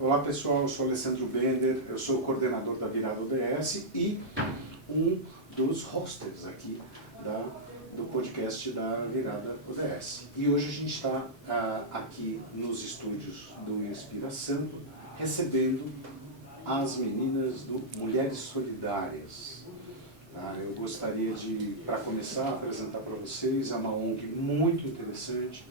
Olá pessoal, eu sou Alessandro Bender, eu sou o coordenador da Virada ODS e um dos hosters aqui do podcast da Virada ODS. E hoje a gente está aqui nos estúdios do Inspira Sampa, recebendo as meninas do Mulheres Solidárias. Eu gostaria de, para começar, apresentar para vocês, é uma ONG muito interessante.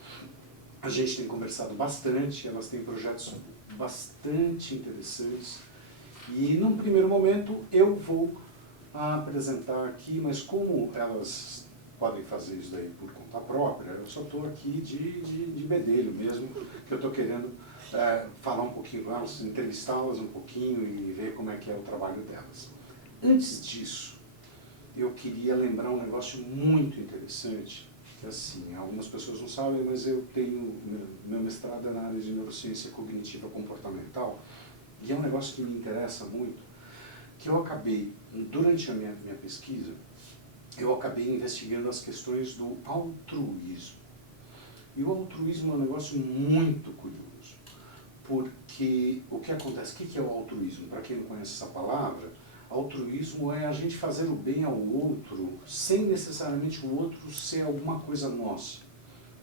A gente tem conversado bastante, elas têm projetos bastante interessantes. E, num primeiro momento, eu vou apresentar aqui, mas como elas podem fazer isso daí por conta própria, eu só estou aqui de bedelho mesmo, que eu estou querendo falar um pouquinho com elas, entrevistá-las um pouquinho e ver como é que é o trabalho delas. Antes disso, eu queria lembrar um negócio muito interessante, que assim, algumas pessoas não sabem, mas eu tenho, meu mestrado é na área de neurociência cognitiva comportamental, e é um negócio que me interessa muito, que eu acabei, durante a minha pesquisa, eu acabei investigando as questões do altruísmo. E o altruísmo é um negócio muito curioso, porque o que acontece, o que é o altruísmo? Para quem não conhece essa palavra, altruísmo é a gente fazer o bem ao outro sem necessariamente o outro ser alguma coisa nossa.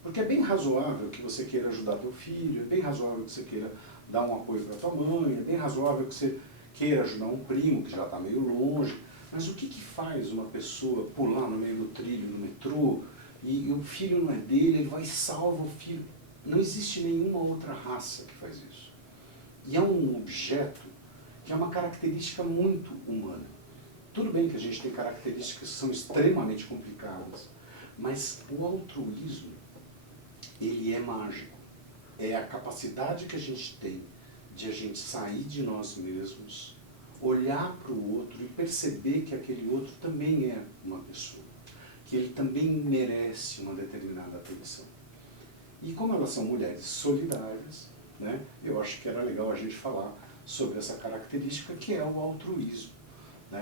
Porque é bem razoável que você queira ajudar teu filho, é bem razoável que você queira dar um apoio para tua mãe, é bem razoável que você queira ajudar um primo que já está meio longe. Mas o que faz uma pessoa pular no meio do trilho, no metrô, e o filho não é dele, ele vai e salva o filho? Não existe nenhuma outra raça que faz isso. E é um objeto que é uma característica muito humana. Tudo bem que a gente tem características que são extremamente complicadas, mas o altruísmo, ele é mágico. É a capacidade que a gente tem de a gente sair de nós mesmos, olhar para o outro e perceber que aquele outro também é uma pessoa, que ele também merece uma determinada atenção. E como elas são mulheres solidárias, né, eu acho que era legal a gente falar sobre essa característica que é o altruísmo.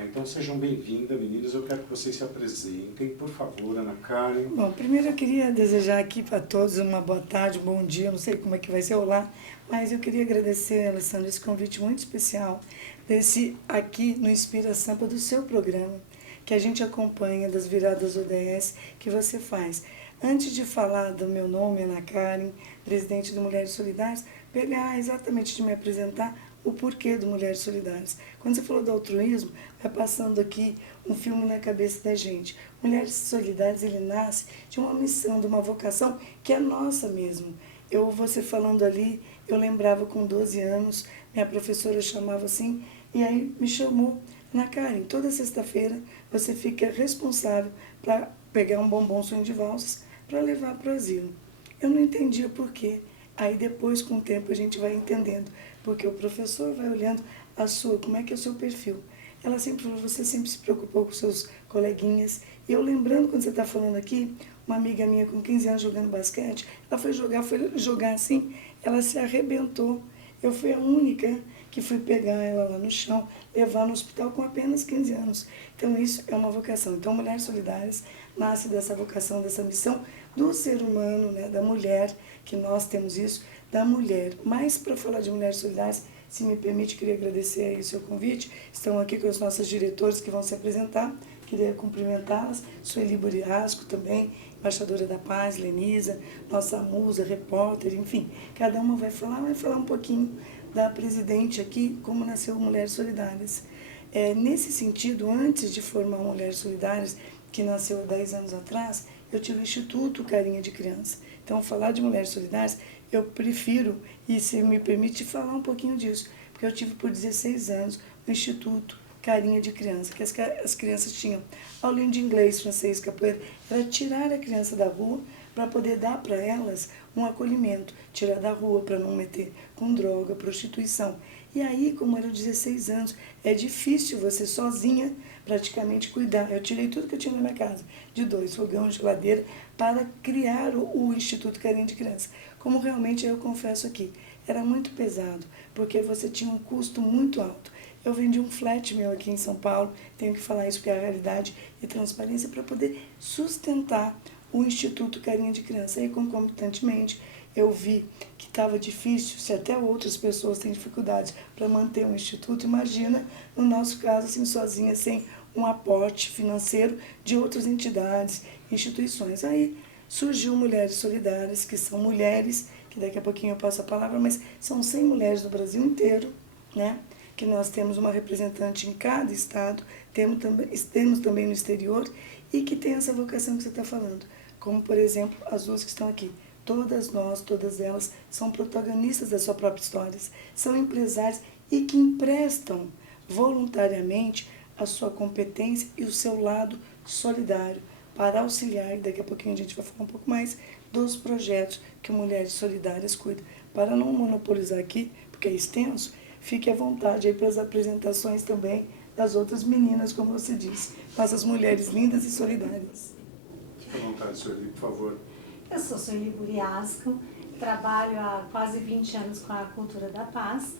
Então sejam bem-vindas, meninas, eu quero que vocês se apresentem, por favor, Ana Karen. Bom, primeiro eu queria desejar aqui para todos uma boa tarde, um bom dia, não sei como é que vai ser o lá, mas eu queria agradecer, Alessandro, esse convite muito especial, desse aqui no Inspira Sampa, do seu programa, que a gente acompanha, das viradas ODS que você faz. Antes de falar do meu nome, Ana Karen, presidente do Mulheres Solidárias, pegar exatamente de me apresentar o porquê do Mulheres Solidárias. Quando você falou do altruísmo, vai passando aqui um filme na cabeça da gente. Mulheres Solidárias, ele nasce de uma missão, de uma vocação que é nossa mesmo. Você falando ali, eu lembrava com 12 anos, minha professora chamava assim, e aí me chamou, Ana Karen, toda sexta-feira você fica responsável para pegar um bombom sonho de valsas para levar para o asilo. Eu não entendia por quê. Aí depois, com o tempo, a gente vai entendendo, porque o professor vai olhando como é que é o seu perfil. Ela sempre falou, você sempre se preocupou com seus coleguinhas. E eu lembrando, quando você está falando aqui, uma amiga minha com 15 anos jogando basquete, ela foi jogar assim, ela se arrebentou. Eu fui a única que fui pegar ela lá no chão, levar no hospital com apenas 15 anos. Então isso é uma vocação. Então Mulheres Solidárias nasce dessa vocação, dessa missão do ser humano, né, da mulher, que nós temos isso, da mulher. Mas para falar de Mulheres Solidárias, se me permite, queria agradecer aí o seu convite. Estão aqui com os nossos diretores que vão se apresentar. Queria cumprimentá-las. Sueli Buriasco também, embaixadora da paz, Lenisa, nossa musa, repórter, enfim. Cada uma vai falar um pouquinho da presidente aqui, como nasceu Mulheres Solidárias. Nesse sentido, antes de formar Mulheres Solidárias, que nasceu há 10 anos atrás, eu tive o Instituto Carinha de Criança. Então, falar de Mulheres Solidárias, eu prefiro, e se me permite, falar um pouquinho disso, porque eu tive por 16 anos o Instituto Carinha de Criança, que as crianças tinham aulinha de inglês, francês, capoeira, era tirar a criança da rua para poder dar para elas um acolhimento, tirar da rua para não meter com droga, prostituição. E aí, como eram 16 anos, é difícil você sozinha praticamente cuidar. Eu tirei tudo que eu tinha na minha casa, de 2 fogão, geladeira, para criar o Instituto Carinha de Criança. Como realmente eu confesso aqui, era muito pesado, porque você tinha um custo muito alto. Eu vendi um flat meu aqui em São Paulo, tenho que falar isso porque é a realidade e transparência, para poder sustentar o Instituto Carinha de Criança. E concomitantemente, eu vi que estava difícil, se até outras pessoas têm dificuldades para manter um instituto, imagina, no nosso caso, assim, sozinha, sem um aporte financeiro de outras entidades, instituições. Aí surgiu Mulheres Solidárias, que são mulheres, que daqui a pouquinho eu passo a palavra, mas são 100 mulheres no Brasil inteiro, né? Que nós temos uma representante em cada estado, temos também no exterior, e que tem essa vocação que você está falando, como, por exemplo, as duas que estão aqui. Todas nós, todas elas, são protagonistas da sua própria história, são empresárias e que emprestam voluntariamente a sua competência e o seu lado solidário para auxiliar, e daqui a pouquinho a gente vai falar um pouco mais, dos projetos que Mulheres Solidárias cuida. Para não monopolizar aqui, porque é extenso, fique à vontade aí para as apresentações também das outras meninas, como você disse, nossas mulheres lindas e solidárias. Fique à vontade, Sueli, por favor. Eu sou Sueli Buriasco, trabalho há quase 20 anos com a cultura da paz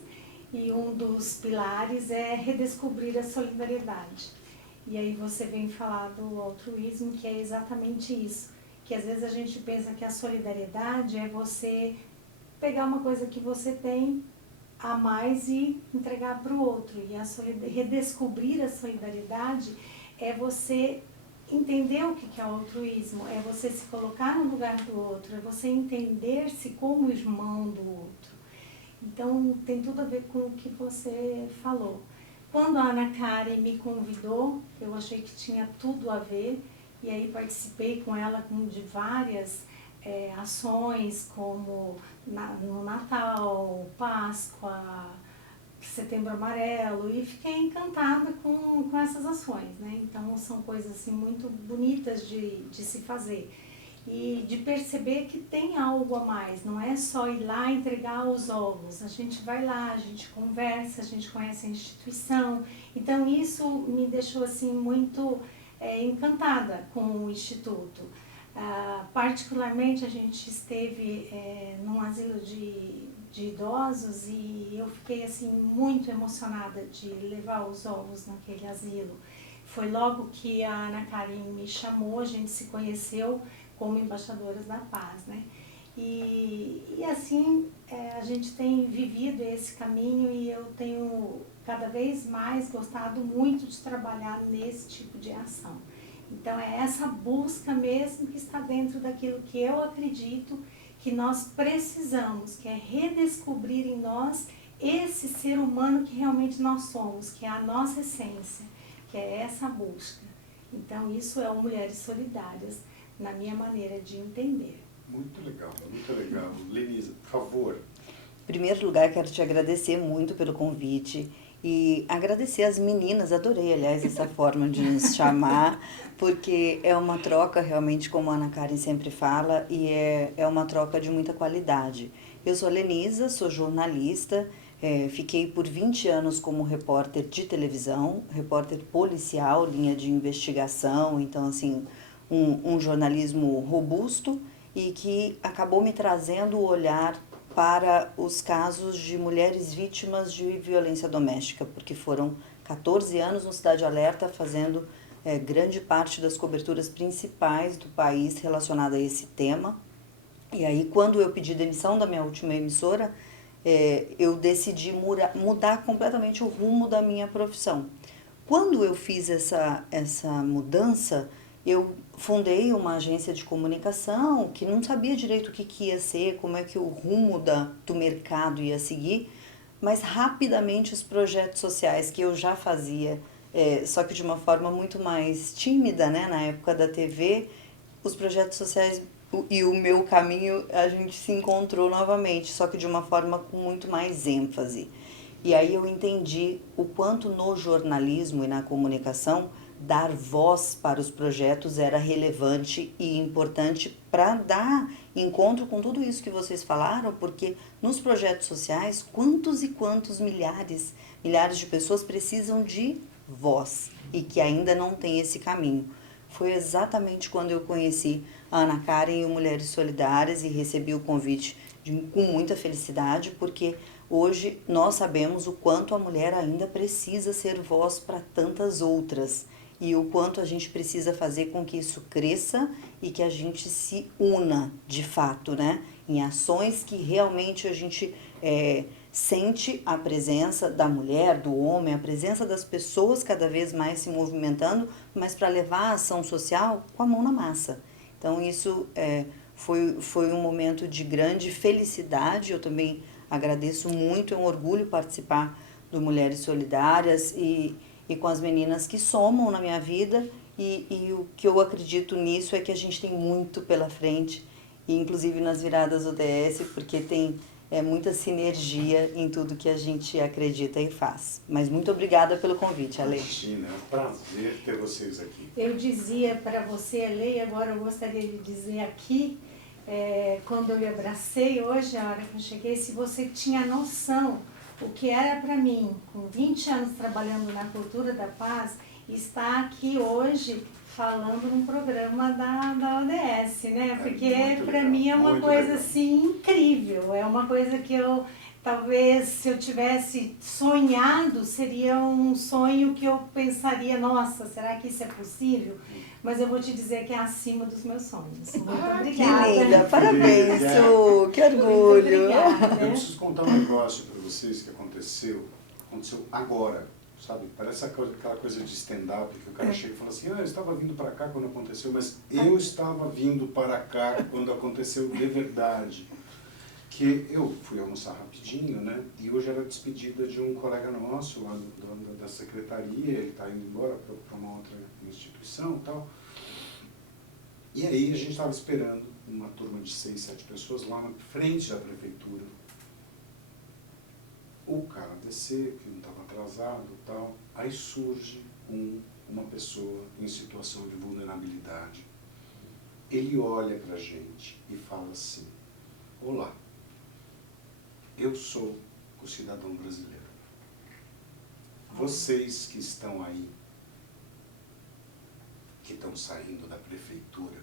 e um dos pilares é redescobrir a solidariedade. E aí você vem falar do altruísmo, que é exatamente isso, que às vezes a gente pensa que a solidariedade é você pegar uma coisa que você tem a mais e entregar para o outro. E redescobrir a solidariedade é você entender o que é o altruísmo, é você se colocar no lugar do outro, é você entender-se como irmão do outro. Então, tem tudo a ver com o que você falou. Quando a Ana Karen me convidou, eu achei que tinha tudo a ver, e aí participei com ela de várias ações, como no Natal, Páscoa, Setembro Amarelo, e fiquei encantada com essas ações, né? Então são coisas assim muito bonitas de se fazer e de perceber que tem algo a mais, não é só ir lá entregar os ovos, a gente vai lá, a gente conversa, a gente conhece a instituição, então isso me deixou assim muito encantada com o Instituto. Particularmente a gente esteve num asilo de idosos e eu fiquei assim muito emocionada de levar os ovos naquele asilo. Foi logo que a Ana Karen me chamou, a gente se conheceu como embaixadoras da paz, né? E assim a gente tem vivido esse caminho e eu tenho cada vez mais gostado muito de trabalhar nesse tipo de ação. Então é essa busca mesmo que está dentro daquilo que eu acredito que nós precisamos, que é redescobrir em nós esse ser humano que realmente nós somos, que é a nossa essência, que é essa busca. Então isso é o Mulheres Solidárias, na minha maneira de entender. Muito legal, muito legal. Lenisa, por favor. Em primeiro lugar, quero te agradecer muito pelo convite e agradecer às meninas, adorei, aliás, essa forma de nos chamar, porque é uma troca realmente, como a Ana Karen sempre fala, e é uma troca de muita qualidade. Eu sou a Lenisa, sou jornalista, fiquei por 20 anos como repórter de televisão, repórter policial, linha de investigação, então assim, um jornalismo robusto e que acabou me trazendo o olhar para os casos de mulheres vítimas de violência doméstica, porque foram 14 anos no Cidade Alerta fazendo grande parte das coberturas principais do país relacionada a esse tema. E aí, quando eu pedi demissão da minha última emissora, eu decidi mudar completamente o rumo da minha profissão. Quando eu fiz essa mudança, eu fundei uma agência de comunicação que não sabia direito o que ia ser, como é que o rumo do mercado ia seguir, mas rapidamente os projetos sociais que eu já fazia, só que de uma forma muito mais tímida, né? Na época da TV, os projetos sociais e o meu caminho, a gente se encontrou novamente, só que de uma forma com muito mais ênfase. E aí eu entendi o quanto no jornalismo e na comunicação dar voz para os projetos era relevante e importante para dar encontro com tudo isso que vocês falaram, porque nos projetos sociais, quantos e quantos milhares de pessoas precisam de voz e que ainda não tem esse caminho. Foi exatamente quando eu conheci a Ana Karen e o Mulheres Solidárias e recebi o convite com muita felicidade, porque hoje nós sabemos o quanto a mulher ainda precisa ser voz para tantas outras e o quanto a gente precisa fazer com que isso cresça e que a gente se una de fato, né? em ações que realmente a gente sente a presença da mulher, do homem, a presença das pessoas cada vez mais se movimentando, mas para levar a ação social com a mão na massa. Então isso foi um momento de grande felicidade. Eu também agradeço muito, é um orgulho participar do Mulheres Solidárias e com as meninas que somam na minha vida, e o que eu acredito nisso é que a gente tem muito pela frente, e inclusive nas viradas ODS, porque tem muita sinergia em tudo que a gente acredita e faz. Mas muito obrigada pelo convite, Ale. Imagina, é um prazer ter vocês aqui. Eu dizia para você, Ale, e agora eu gostaria de dizer aqui, quando eu lhe abracei hoje, a hora que eu cheguei, se você tinha noção o que era para mim, com 20 anos trabalhando na cultura da paz, estar aqui hoje falando num programa da ODS, né? Porque para mim é uma coisa assim incrível, é uma coisa que eu, talvez, se eu tivesse sonhado, seria um sonho que eu pensaria, nossa, será que isso é possível? Mas eu vou te dizer que é acima dos meus sonhos. Muito obrigada. Que linda, parabéns, Su, que orgulho. Muito obrigada. Eu preciso contar um negócio para vocês que aconteceu agora, sabe? Parece aquela coisa de stand-up que o cara chega e fala assim, eu estava vindo para cá quando aconteceu, mas eu estava vindo para cá quando aconteceu de verdade. Que eu fui almoçar rapidinho, né? E hoje era a despedida de um colega nosso lá da secretaria, ele está indo embora para uma outra instituição e tal. E aí a gente estava esperando uma turma de 6, 7 pessoas lá na frente da prefeitura. O cara descer, que não estava atrasado e tal, aí surge uma pessoa em situação de vulnerabilidade. Ele olha para a gente e fala assim, olá, eu sou o cidadão brasileiro. Vocês que estão aí, que estão saindo da prefeitura,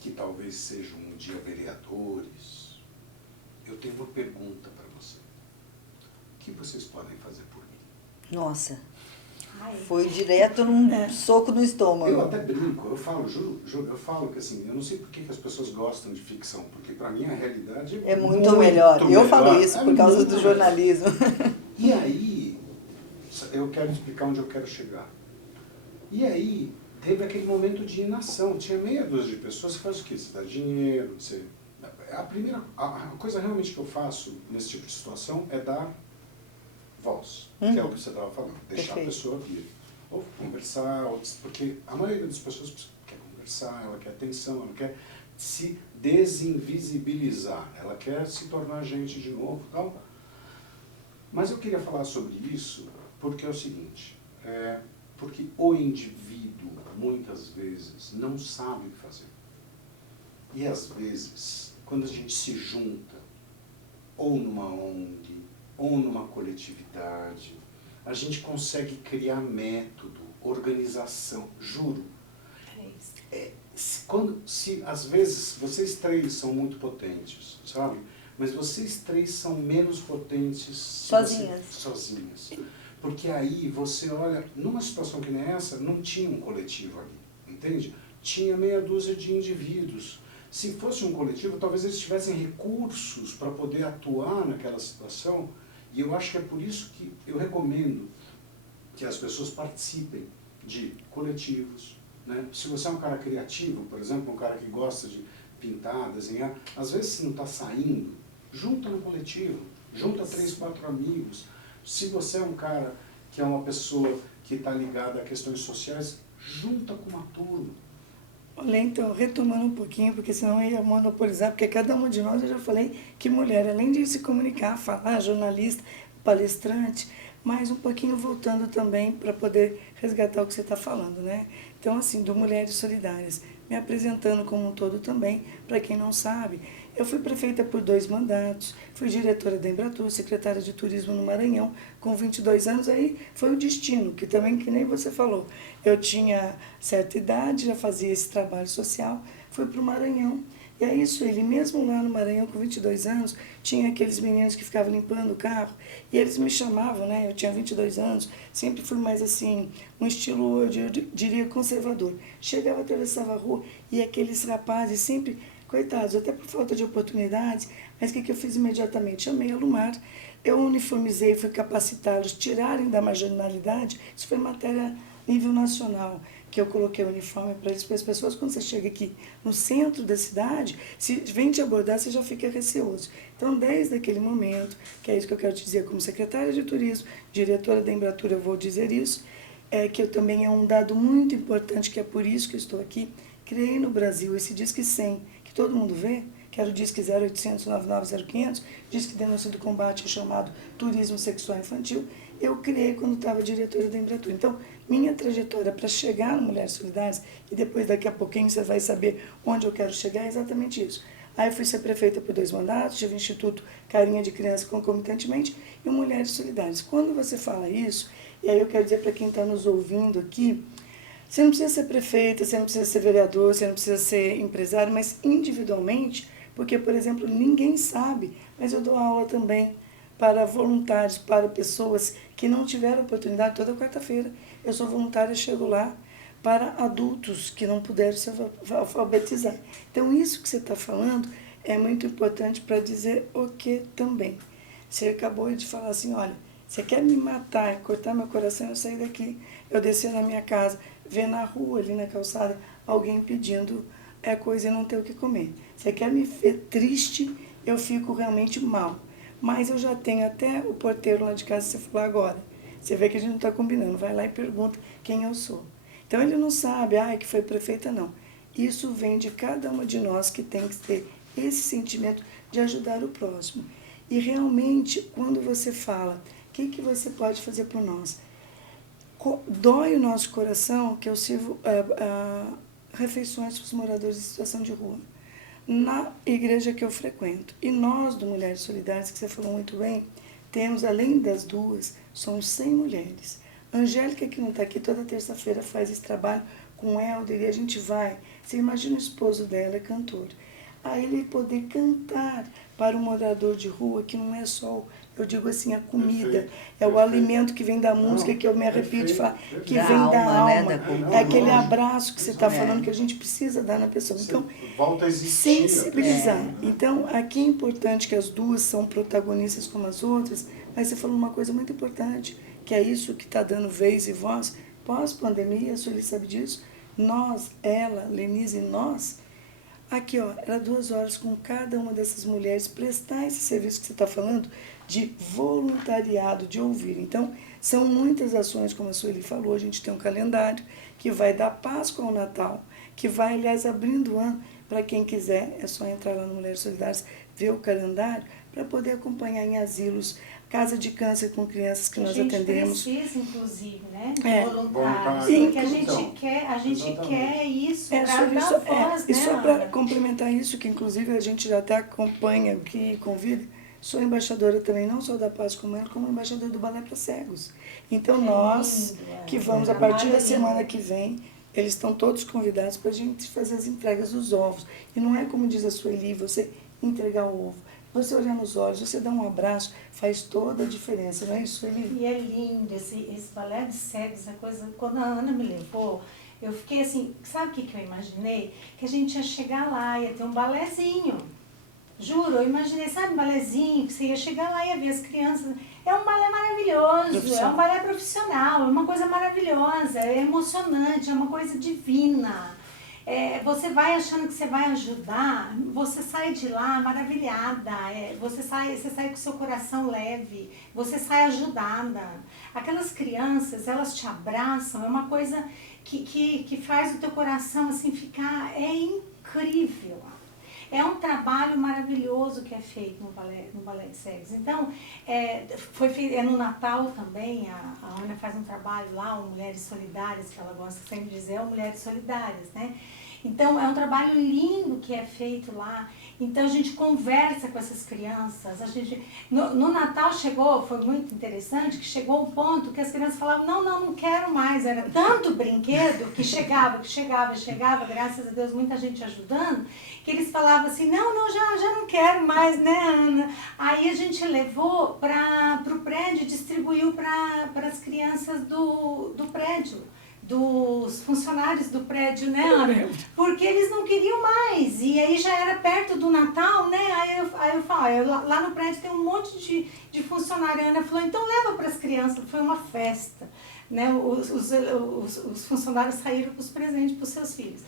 que talvez sejam um dia vereadores, eu tenho uma pergunta para você. O que vocês podem fazer por mim? Nossa, foi direto num soco no estômago. Eu até brinco, eu falo, juro, eu falo que assim, eu não sei por que as pessoas gostam de ficção, porque para mim a realidade é muito melhor. Eu falo isso por causa do jornalismo. E aí, eu quero explicar onde eu quero chegar. E aí, teve aquele momento de inação. Tinha meia dúzia de pessoas que fazem o quê? Você dá dinheiro, você... A coisa realmente que eu faço nesse tipo de situação é dar voz, que é o que você estava falando. Deixar a pessoa vir. Ou conversar, porque a maioria das pessoas quer conversar, ela quer atenção, ela quer se desinvisibilizar, ela quer se tornar gente de novo e tal. Mas eu queria falar sobre isso porque é o seguinte, porque o indivíduo, muitas vezes, não sabe o que fazer. E às vezes, quando a gente se junta, ou numa ONG, ou numa coletividade, a gente consegue criar método, organização, juro. Às vezes, vocês três são muito potentes, sabe? Mas vocês três são menos potentes sozinhas. Porque aí você olha, numa situação que nem essa, não tinha um coletivo ali, entende? Tinha meia dúzia de indivíduos. Se fosse um coletivo, talvez eles tivessem recursos para poder atuar naquela situação. E eu acho que é por isso que eu recomendo que as pessoas participem de coletivos, né? Se você é um cara criativo, por exemplo, um cara que gosta de pintar, desenhar, às vezes se não está saindo, junta no coletivo, junta 3, 4 amigos. Se você é um cara que é uma pessoa que está ligada a questões sociais, junta com uma turma. Olha, então, retomando um pouquinho, porque senão eu ia monopolizar, porque cada uma de nós, eu já falei que mulher, além de se comunicar, falar, jornalista, palestrante, mas um pouquinho voltando também para poder resgatar o que você está falando, né? Então, assim, do Mulheres Solidárias, me apresentando como um todo também, para quem não sabe, eu fui prefeita por 2 mandatos, fui diretora da Embratur, secretária de Turismo no Maranhão, com 22 anos, aí foi o destino, que também, que nem você falou, eu tinha certa idade, já fazia esse trabalho social, fui para o Maranhão, e é isso, ele mesmo lá no Maranhão, com 22 anos, tinha aqueles meninos que ficavam limpando o carro, e eles me chamavam, né, eu tinha 22 anos, sempre fui mais assim, um estilo, eu diria, conservador. Chegava, atravessava a rua, e aqueles rapazes sempre coitados, até por falta de oportunidades, mas o que eu fiz imediatamente? Chamei a Lumar, eu uniformizei, fui capacitá-los, tirarem da marginalidade, isso foi matéria nível nacional, que eu coloquei o uniforme para eles, para as pessoas, quando você chega aqui no centro da cidade, se vem te abordar, você já fica receoso. Então, desde aquele momento, que é isso que eu quero te dizer, como secretária de turismo, diretora da Embratur, eu vou dizer isso, que eu também é um dado muito importante, que é por isso que eu estou aqui, criei no Brasil esse Disque 100, que todo mundo vê, que era o Disque 0800 99 0500, Disque Denúncia do Combate, chamado Turismo Sexual Infantil, eu criei quando estava diretora da Embratur. Então, minha trajetória para chegar no Mulheres Solidárias, e depois daqui a pouquinho você vai saber onde eu quero chegar, é exatamente isso. Aí eu fui ser prefeita por 2 mandatos, tive o Instituto Carinha de Criança concomitantemente e o Mulheres Solidárias. Quando você fala isso, e aí eu quero dizer para quem está nos ouvindo aqui, você não precisa ser prefeita, você não precisa ser vereador, você não precisa ser empresário, mas individualmente, porque, por exemplo, ninguém sabe, mas eu dou aula também para voluntários, para pessoas que não tiveram oportunidade. Toda quarta-feira eu sou voluntária e chego lá para adultos que não puderam se alfabetizar. Então, isso que você está falando é muito importante para dizer o que também. Você acabou de falar assim, olha, você quer me matar, cortar meu coração, eu sair daqui, eu descer na minha casa, ver na rua, ali na calçada, alguém pedindo coisa e não ter o que comer. Você quer me ver triste, eu fico realmente mal. Mas eu já tenho até o porteiro lá de casa, você falou agora. Você vê que a gente não está combinando, vai lá e pergunta quem eu sou. Então ele não sabe, que foi prefeita, não. Isso vem de cada uma de nós que tem que ter esse sentimento de ajudar o próximo. E realmente, quando você fala, o que você pode fazer por nós? Dói o nosso coração que eu sirvo refeições para os moradores em situação de rua, na igreja que eu frequento. E nós, do Mulheres Solidárias, que você falou muito bem, temos, além das 2, são 100 mulheres. A Angélica, que não está aqui, toda terça-feira faz esse trabalho com o Helder, e a gente vai. Você imagina o esposo dela, é cantor. Aí ele poder cantar para um morador de rua, que não é só, eu digo assim, a comida, o alimento que vem da música, que eu me arrepio de falar, que vem da alma, é aquele abraço que você está falando que a gente precisa dar na pessoa. Então, volta a existir, sensibilizar. Então, aqui é importante que as 2 são protagonistas como as outras, mas você falou uma coisa muito importante, que é isso que está dando vez e voz, pós-pandemia, a Sueli sabe disso, nós, ela, Lenise e nós, aqui, era 2 horas com cada uma dessas mulheres prestar esse serviço que você está falando de voluntariado, de ouvir. Então, são muitas ações, como a Sueli falou, a gente tem um calendário que vai da Páscoa ao Natal, que vai, aliás, abrindo o ano. Para quem quiser, é só entrar lá no Mulheres Solidárias, ver o calendário, para poder acompanhar em asilos, casa de câncer com crianças que nós atendemos. A gente precisa, inclusive, né, voluntários. Porque a gente quer isso para dar voz, E só para complementar isso, que inclusive a gente já até acompanha, que convida, sou embaixadora também, não só da Paz Comum, como embaixadora do Balé para Cegos. Então nós, que vamos a partir da semana que vem, eles estão todos convidados para a gente fazer as entregas dos ovos. E não é como diz a Sueli, você entregar o ovo. Você olhar nos olhos, você dá um abraço, faz toda a diferença, não é isso, Sueli? E é lindo esse balé de cegos, essa coisa. Quando a Ana me levou, eu fiquei assim, sabe o que eu imaginei? Que a gente ia chegar lá, ia ter um balézinho. Juro, eu imaginei, sabe, um balézinho, que você ia chegar lá e ia ver as crianças. É um balé maravilhoso, é um balé profissional, é uma coisa maravilhosa, é emocionante, é uma coisa divina. Você vai achando que você vai ajudar, você sai de lá maravilhada, você sai com o seu coração leve, você sai ajudada. Aquelas crianças, elas te abraçam, é uma coisa que faz o teu coração assim ficar, é incrível. É um trabalho maravilhoso que é feito no Balé de Cegos. Então, no Natal também, a Ana faz um trabalho lá, o Mulheres Solidárias, que ela gosta sempre de dizer, Mulheres Solidárias, né? Então, é um trabalho lindo que é feito lá. Então, a gente conversa com essas crianças. No Natal foi muito interessante, que chegou um ponto que as crianças falavam, não quero mais. Era tanto brinquedo que chegava, graças a Deus, muita gente ajudando, que eles falavam assim, já não quero mais, né, Ana? Aí a gente levou para o prédio, distribuiu para as crianças do prédio. dos funcionários do prédio, né, Ana? Porque eles não queriam mais. E aí já era perto do Natal, né? Aí eu falo, lá no prédio tem um monte de funcionário. A Ana falou, então leva para as crianças. Foi uma festa, né? Os funcionários saíram com os presentes para os seus filhos.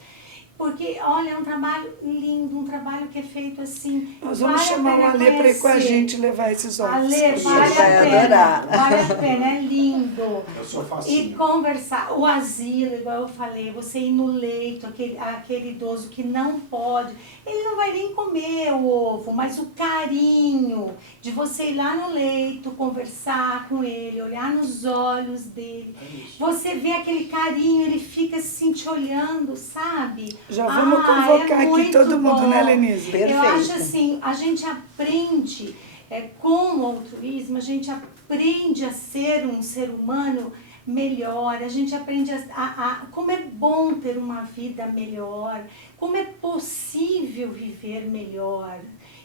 Porque, olha, é um trabalho lindo, um trabalho que é feito assim. Nós vamos chamar o Alê para ir com a gente levar esses ovos. Alê, vale vai a pena. adorar. Vale a pena, é lindo. Eu sou E facinho. conversar. O asilo, igual eu falei, você ir no leito, aquele idoso que não pode, ele não vai nem comer o ovo, mas o carinho de você ir lá no leito, conversar com ele, olhar nos olhos dele. Você vê aquele carinho, ele fica assim te olhando, sabe? Já vamos convocar aqui muito todo mundo, bom. né, Lenise? Perfeito. Eu acho assim, a gente aprende com o altruísmo, a gente aprende a ser um ser humano melhor, a gente aprende como é bom ter uma vida melhor, como é possível viver melhor,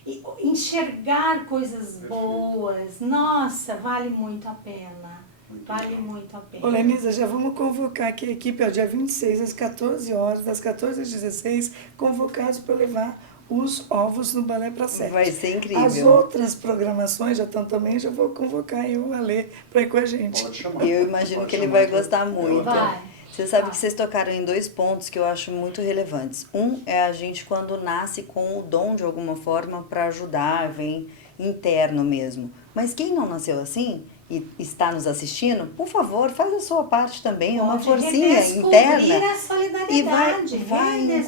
e enxergar coisas boas. Nossa, vale muito a pena. Vale muito a pena. Ô, Lenisa, já vamos convocar aqui a equipe, ó, dia 26, às 14 horas, das 14 às 16, convocados para levar os ovos no Balé para Sete. Vai ser incrível. As outras programações já estão também, já vou convocar eu, o Alê, para ir com a gente. Pode chamar. Eu imagino Pode que ele chamar vai que gostar eu muito. adoro. Vai. Você sabe que vocês tocaram em 2 pontos que eu acho muito relevantes. Um é a gente quando nasce com o dom de alguma forma para ajudar, vem interno mesmo. Mas quem não nasceu assim e está nos assistindo, por favor, faz a sua parte também, é uma Pode forcinha redescobrir interna. a solidariedade. E vai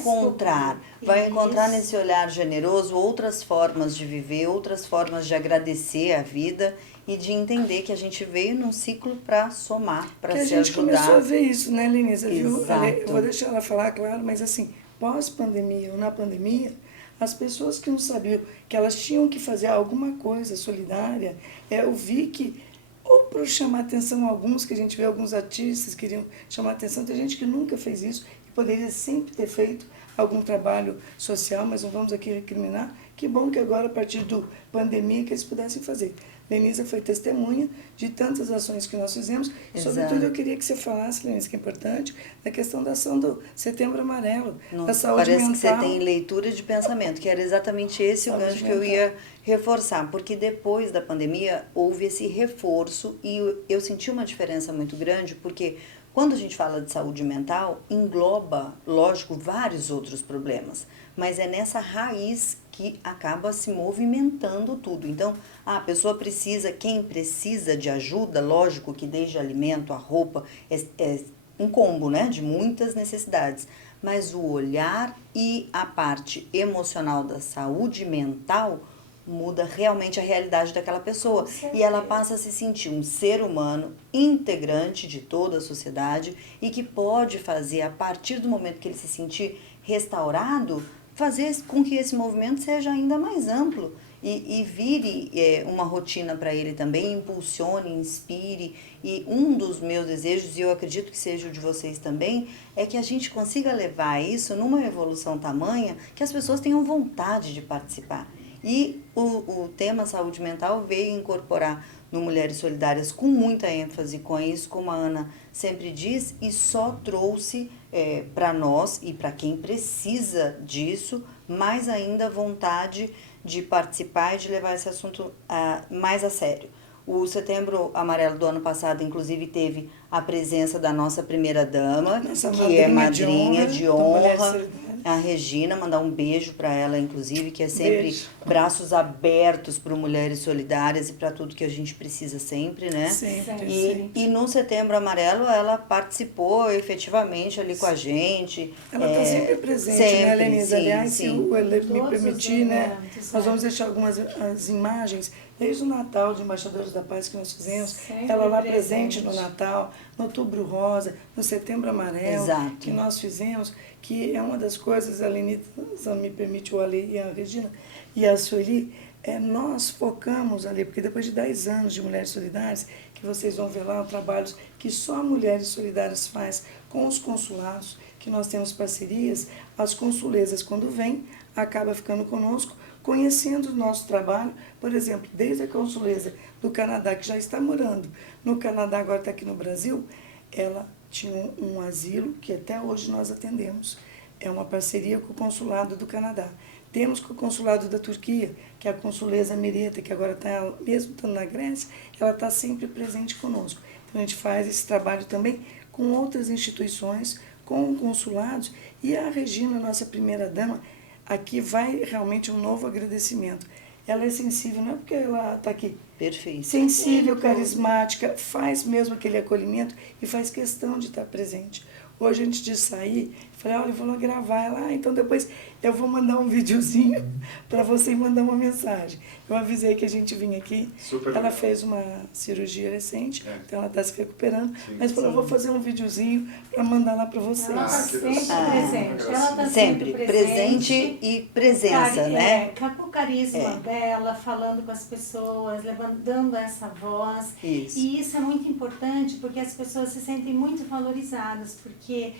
encontrar Isso. nesse olhar generoso outras formas de viver, outras formas de agradecer a vida e de entender que a gente veio num ciclo para somar, para Que a se gente ajudar. começou a ver isso, né, Lenisa? Viu? Exato. Ale, eu vou deixar ela falar, claro, mas assim, pós-pandemia ou na pandemia, as pessoas que não sabiam que elas tinham que fazer alguma coisa solidária, eu vi que, ou para chamar atenção alguns, que a gente vê alguns artistas que queriam chamar atenção, tem gente que nunca fez isso e poderia sempre ter feito algum trabalho social, mas não vamos aqui recriminar. Que bom que agora, a partir do pandemia, que eles pudessem fazer. Lenisa foi testemunha de tantas ações que nós fizemos. Exato. Sobretudo, eu queria que você falasse, Lenisa, que é importante, da questão da ação do Setembro Amarelo, Não, da saúde parece mental. que você tem leitura de pensamento, que era exatamente esse o Saúde gancho que eu mental. ia reforçar, porque depois da pandemia houve esse reforço e eu senti uma diferença muito grande, porque quando a gente fala de saúde mental, engloba, lógico, vários outros problemas, mas é nessa raiz que acaba se movimentando tudo. Então, a pessoa precisa, quem precisa de ajuda, lógico que desde alimento, a roupa, é um combo, né, de muitas necessidades, mas o olhar e a parte emocional da saúde mental muda realmente a realidade daquela pessoa. E ela passa a se sentir um ser humano integrante de toda a sociedade e que pode fazer, a partir do momento que ele se sentir restaurado, fazer com que esse movimento seja ainda mais amplo e vire uma rotina para ele também, impulsione, inspire. E um dos meus desejos, e eu acredito que seja o de vocês também, é que a gente consiga levar isso numa evolução tamanha que as pessoas tenham vontade de participar. E o tema saúde mental veio incorporar no Mulheres Solidárias com muita ênfase com isso, como a Ana sempre diz, e só trouxe para nós e para quem precisa disso, mais ainda vontade de participar e de levar esse assunto mais a sério. O Setembro Amarelo do ano passado, inclusive, teve a presença da nossa primeira-dama, que é madrinha de honra, a Regina, mandar um beijo para ela, inclusive, que é sempre Beijo. braços abertos para Mulheres Solidárias e para tudo que a gente precisa sempre, né? Sempre. E no Setembro Amarelo ela participou efetivamente ali com a gente. Ela está sempre presente, sempre, né, Lenisa? sim, Aliás, sim. se o Ele me Todos os permitir, né, eventos, nós vamos deixar algumas as imagens, desde o Natal de Embaixadores da Paz que nós fizemos, Sempre ela lá presente. presente no Natal, no Outubro Rosa, no Setembro Amarelo, Exato. que nós fizemos, que é uma das coisas, a Lenisa me permite, o Ale e a Regina e a Sueli, nós focamos ali, porque depois de 10 anos de Mulheres Solidárias, que vocês vão ver lá, trabalhos que só Mulheres Solidárias faz com os consulados, que nós temos parcerias, as consulesas, quando vêm, acaba ficando conosco, conhecendo o nosso trabalho, por exemplo, desde a consuleza do Canadá, que já está morando no Canadá, agora está aqui no Brasil, ela tinha um asilo que até hoje nós atendemos. É uma parceria com o Consulado do Canadá. Temos com o Consulado da Turquia, que é a consuleza Mereta, que agora está, mesmo estando na Grécia, ela está sempre presente conosco. Então a gente faz esse trabalho também com outras instituições, com consulados, e a Regina, nossa primeira-dama, aqui vai realmente um novo agradecimento. Ela é sensível, não é porque ela está aqui. Perfeito. Sensível, carismática, faz mesmo aquele acolhimento e faz questão de estar presente. Hoje, antes de sair, falei, olha, eu vou lá gravar. Ela, então depois eu vou mandar um videozinho para você e mandar uma mensagem. Eu avisei que a gente vinha aqui. Super ela legal. fez uma cirurgia recente, então ela está se recuperando. Sim. Mas falou, eu vou fazer um videozinho para mandar lá para vocês. Ela está que sempre gracinha. presente. Ela está Sempre presente e presença, né? Com o carisma dela, falando com as pessoas, dando essa voz. Isso. E isso é muito importante porque as pessoas se sentem muito valorizadas, porque,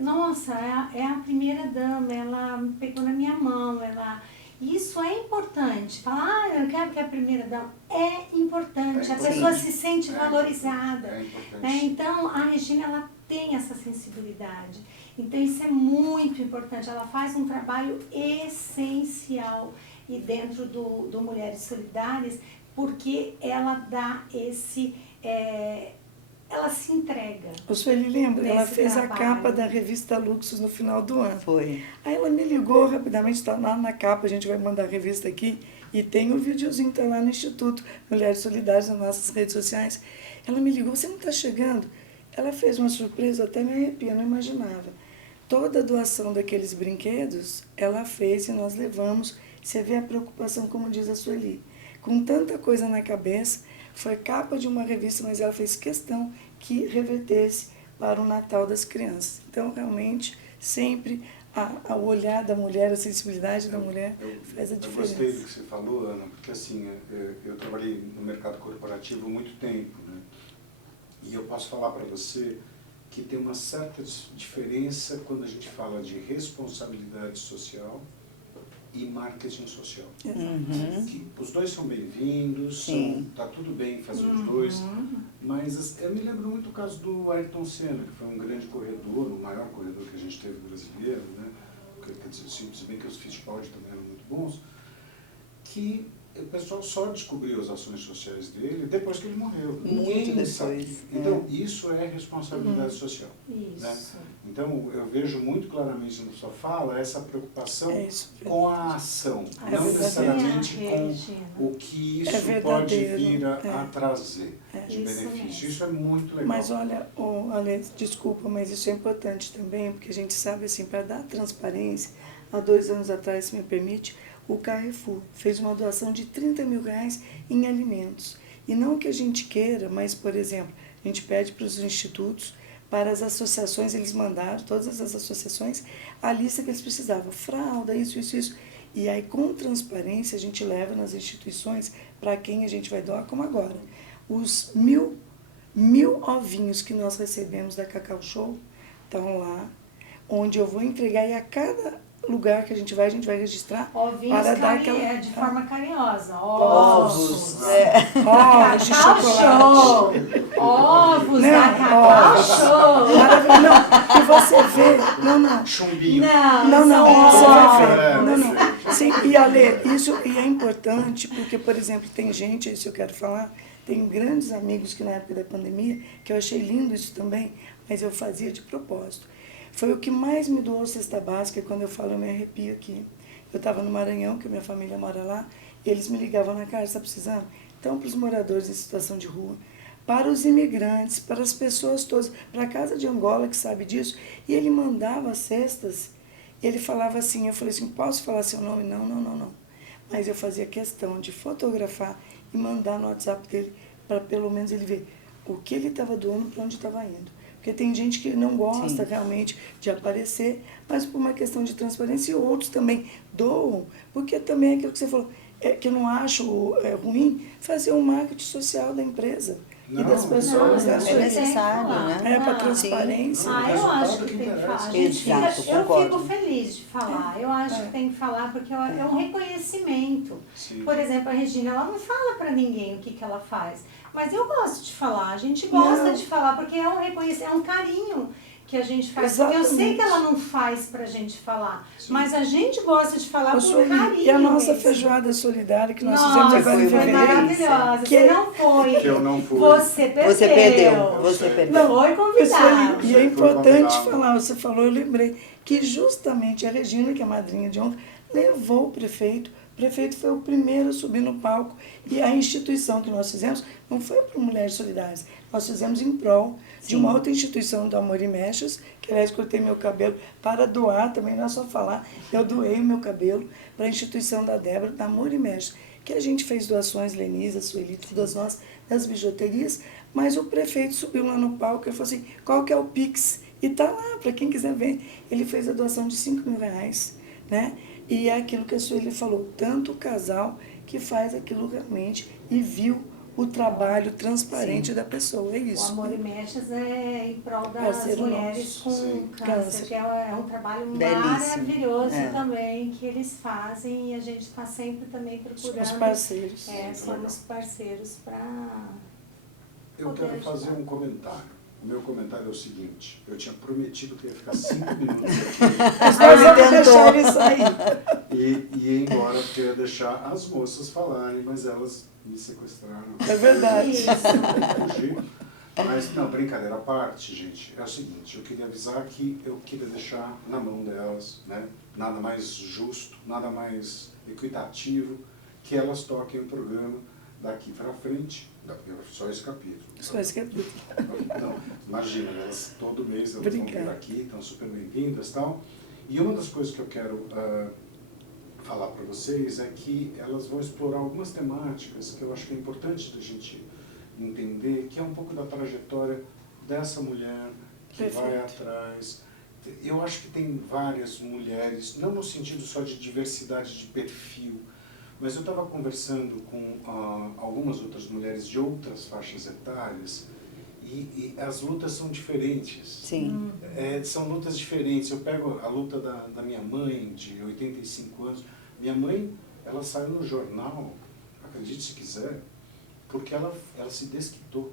nossa, é a primeira dama, ela me pegou na minha mão, isso é importante. Falar, eu quero que a primeira dama é importante, a pessoa se sente valorizada. É importante. Né? Então, a Regina, ela tem essa sensibilidade. Então, isso é muito importante. Ela faz um trabalho essencial e dentro do Mulheres Solidárias, porque ela dá esse... ela se entrega. O Sueli lembra? Ela Nesse fez trabalho. a capa da revista Luxus no final do ano. Foi. Aí ela me ligou rapidamente, está lá na capa, a gente vai mandar a revista aqui, e tem um videozinho, está lá no Instituto Mulheres Solidárias, nas nossas redes sociais. Ela me ligou, você não está chegando? Ela fez uma surpresa, eu até me arrepio, eu não imaginava. Toda a doação daqueles brinquedos, ela fez e nós levamos. Você vê a preocupação, como diz a Sueli. Com tanta coisa na cabeça, foi capa de uma revista, mas ela fez questão que revertesse para o Natal das crianças. Então, realmente, sempre o olhar da mulher, a sensibilidade da mulher faz a Eu diferença. gostei do que você falou, Ana, porque assim, eu trabalhei no mercado corporativo há muito tempo, né? E eu posso falar para você que tem uma certa diferença quando a gente fala de responsabilidade social e marketing social. Que os dois são bem-vindos, tá tudo bem fazer os dois, mas eu me lembro muito do caso do Ayrton Senna, que foi um grande corredor, o maior corredor que a gente teve brasileiro, né? Quer dizer, se bem que os Fittipaldi também eram muito bons, que o pessoal só descobriu as ações sociais dele depois que ele morreu. Ninguém depois, sabe. Então, isso é responsabilidade social. Isso. Né? Então, eu vejo muito claramente na sua fala essa preocupação isso. com a ação, Ah, não necessariamente Regina. com o que isso É pode verdadeiro, vir a trazer de Isso benefício. mesmo. Isso é muito legal. Mas olha, Ale, desculpa, mas isso é importante também, porque a gente sabe, assim, para dar transparência, há 2 anos atrás, se me permite, o Carrefour fez uma doação de R$30 mil em alimentos. E não que a gente queira, mas, por exemplo, a gente pede para os institutos, para as associações, eles mandaram, todas as associações, a lista que eles precisavam, fralda, isso. E aí, com transparência, a gente leva nas instituições para quem a gente vai doar, como agora. Os mil ovinhos que nós recebemos da Cacau Show estão lá, onde eu vou entregar, e a cada lugar que a gente vai registrar Ovinhos para dar aquela... de forma carinhosa. Ovos. Ovos de Cacau chocolate. Show. Ovos Não, da Cacau Show. Maravilhoso. Não, e você vê... Não. Chumbinho. Não, você vai ver. É, Não. Sim, e Ale, isso e é importante, porque, por exemplo, tem gente, isso eu quero falar, tenho grandes amigos que na época da pandemia, que eu achei lindo isso também, mas eu fazia de propósito. Foi o que mais me doou cesta básica, quando eu falo eu me arrepio aqui. Eu estava no Maranhão, que minha família mora lá, e eles me ligavam na casa, está precisando? Então, para os moradores em situação de rua, para os imigrantes, para as pessoas todas, para a Casa de Angola, que sabe disso, e ele mandava cestas, ele falava assim, eu falei assim, posso falar seu nome? Não. Mas eu fazia questão de fotografar e mandar no WhatsApp dele, para pelo menos ele ver o que ele estava doando, para onde estava indo. Porque tem gente que não gosta realmente de aparecer, mas por uma questão de transparência, e outros também doam, porque também é aquilo que você falou, que eu não acho ruim fazer um marketing social da empresa. e das Não, pessoas, não, né, É Sueli? necessário, né? É, para Não. transparência. Não, Eu resultado acho que que tem que falar. interessa. A gente Exato, fica, eu concordo. fico feliz de falar. Eu acho que tem que falar porque é um reconhecimento. Sim. Por exemplo, a Regina, ela não fala pra ninguém o que, que ela faz. Mas eu gosto de falar. A gente gosta Não. de falar porque é um reconhecimento, é um carinho que a gente faz. Porque eu sei Exatamente. que ela não faz pra gente falar. Sim. Mas a gente gosta de falar Ô, por Sueli, carinho. e a nossa mesmo. feijoada solidária que nós Nossa, fizemos agora em foi foi fevereiro. maravilhosa. Que- Você não foi. Que eu não fui. Você perdeu. Você perdeu, Eu você sei. perdeu. Não foi Pessoal, convidado. e é Foi importante convidado. falar, você falou, eu lembrei, que justamente a Regina, que é madrinha de honra, levou o prefeito foi o primeiro a subir no palco, e a instituição que nós fizemos não foi para Mulheres Solidárias, nós fizemos em prol de uma outra instituição do Amor e Mechas, que aliás cortei meu cabelo para doar, também não é só falar, eu doei o meu cabelo para a instituição da Débora, da Amor e Mechas, que a gente fez doações, Lenisa, Sueli, todas nós, das bijuterias, mas o prefeito subiu lá no palco e falou assim, qual que é o Pix? E tá lá, para quem quiser ver. Ele fez a doação de R$5.000, né? E é aquilo que a Sueli falou, tanto o casal que faz aquilo realmente e viu o trabalho transparente da pessoa, é O isso. Amor e Mechas é em prol das Parceiro mulheres nosso. com Sim. câncer, Câncer. que é um trabalho Belíssimo. maravilhoso É. também que eles fazem e a gente está sempre também Os procurando. parceiros. Somos parceiros para. Eu quero fazer um comentário. O meu comentário é o seguinte, eu tinha prometido que ia ficar 5 minutos aqui Mas nós vamos tentou. deixar ele sair. e ia embora porque eu ia deixar as moças falarem, mas elas me sequestraram. É verdade. Isso. Fugir. Mas, não, brincadeira à parte, gente, é o seguinte, eu queria avisar que eu queria deixar na mão delas, né, nada mais justo, nada mais equitativo, que elas toquem o programa daqui para frente, só esse capítulo. Só esse capítulo. Não, imagina, elas todo mês elas vão vir Obrigada. aqui, estão super bem-vindas e tal. E uma das coisas que eu quero falar para vocês é que elas vão explorar algumas temáticas que eu acho que é importante da gente entender, que é um pouco da trajetória dessa mulher que vai Perfeito. atrás. Eu acho que tem várias mulheres, não no sentido só de diversidade de perfil, mas eu estava conversando com algumas outras mulheres de outras faixas etárias e as lutas são diferentes. Sim. São lutas diferentes. Eu pego a luta da minha mãe, de 85 anos. Minha mãe, ela saiu no jornal, acredite se quiser, porque ela se desquitou.